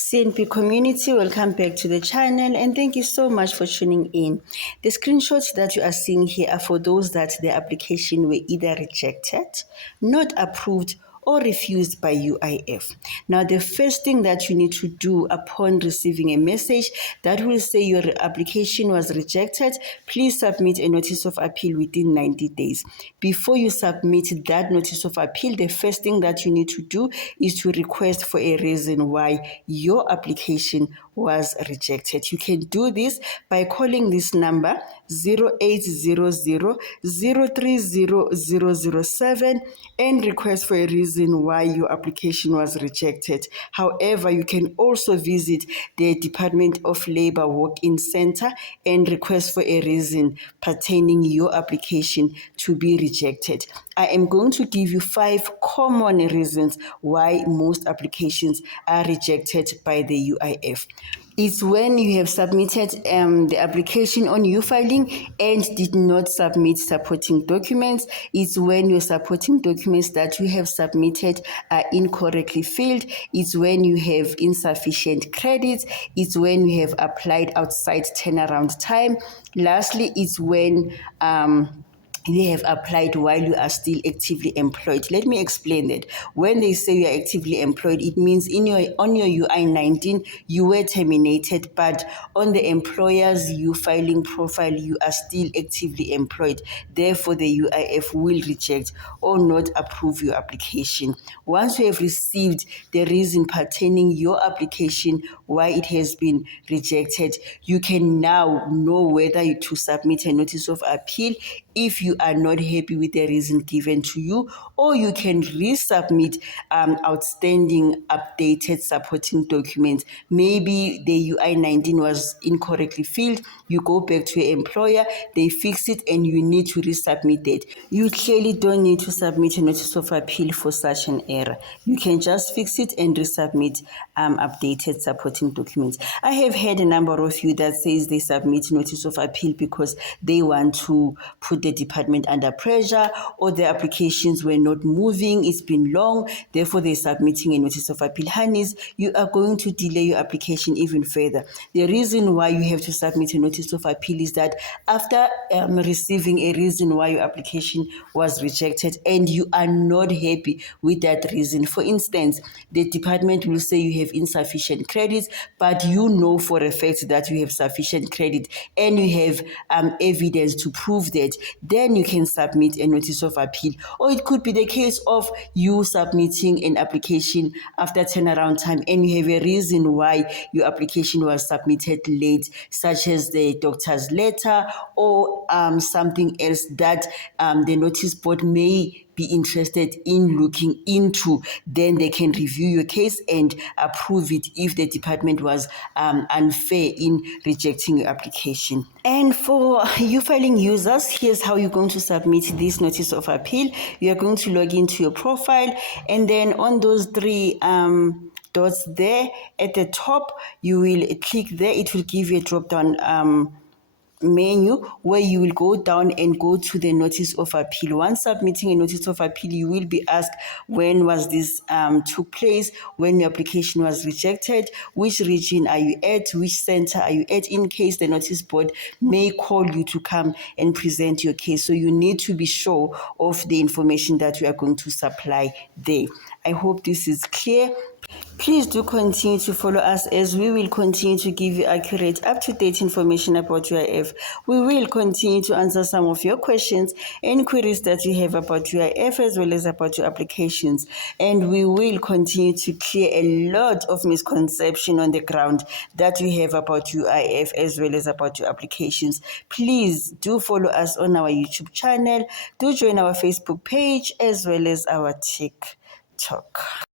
CNP community, welcome back to the channel and thank you so much for tuning in. The screenshots that you are seeing here are for those that their application were either rejected, not approved, or refused by UIF. Now, the first thing that you need to do upon receiving a message that will say your application was rejected, please submit a notice of appeal within 90 days. Before you submit that notice of appeal, the first thing that you need to do is to request for a reason why your application was rejected. You can do this by calling this number 0800 030 007 and request for a reason why your application was rejected. However, you can also visit the Department of Labor Walk-in Center and request for a reason pertaining your application to be rejected. I am going to give you 5 common reasons why most applications are rejected by the UIF. It's when you have submitted the application on U-Filing and did not submit supporting documents. It's when your supporting documents that you have submitted are incorrectly filled. It's when you have insufficient credits. It's when you have applied outside turnaround time. Lastly, it's when they have applied while you are still actively employed. Let me explain that. When they say you are actively employed, it means on your UI-19 you were terminated, but on the employer's U-Filing profile you are still actively employed. Therefore, the UIF will reject or not approve your application. Once you have received the reason pertaining your application why it has been rejected, you can now know whether to submit a notice of appeal if you are not happy with the reason given to you, or you can resubmit outstanding updated supporting documents. Maybe the UI-19 was incorrectly filled. You go back to your employer, they fix it, and you need to resubmit it. You clearly don't need to submit a notice of appeal for such an error. You can just fix it and resubmit updated supporting documents. I have had a number of you that says they submit notice of appeal because they want to put the department under pressure, or the applications were not moving, it's been long, therefore they're submitting a notice of appeal. Honeys, you are going to delay your application even further. The reason why you have to submit a notice of appeal is that after receiving a reason why your application was rejected and you are not happy with that reason, for instance, the department will say you have insufficient credits, but you know for a fact that you have sufficient credit and you have evidence to prove that, then you can submit a notice of appeal. Or it could be the case of you submitting an application after turnaround time and you have a reason why your application was submitted late, such as the doctor's letter or something else that the notice board may be interested in looking into. Then they can review your case and approve it if the department was unfair in rejecting your application. And for U-Filing users, here's how you're going to submit this notice of appeal. You are going to log into your profile, and then on those 3 dots there at the top, you will click there. It will give you a drop down menu where you will go down and go to the notice of appeal. Once submitting a notice of appeal, you will be asked when was this took place, when your application was rejected, which region are you at, which center are you at, in case the notice board may call you to come and present your case. So you need to be sure of the information that you are going to supply there. I hope this is clear. Please do continue to follow us as we will continue to give you accurate, up-to-date information about UIF. We will continue to answer some of your questions and queries that you have about UIF as well as about your applications. And we will continue to clear a lot of misconception on the ground that you have about UIF as well as about your applications. Please do follow us on our YouTube channel. Do join our Facebook page as well as our TikTok.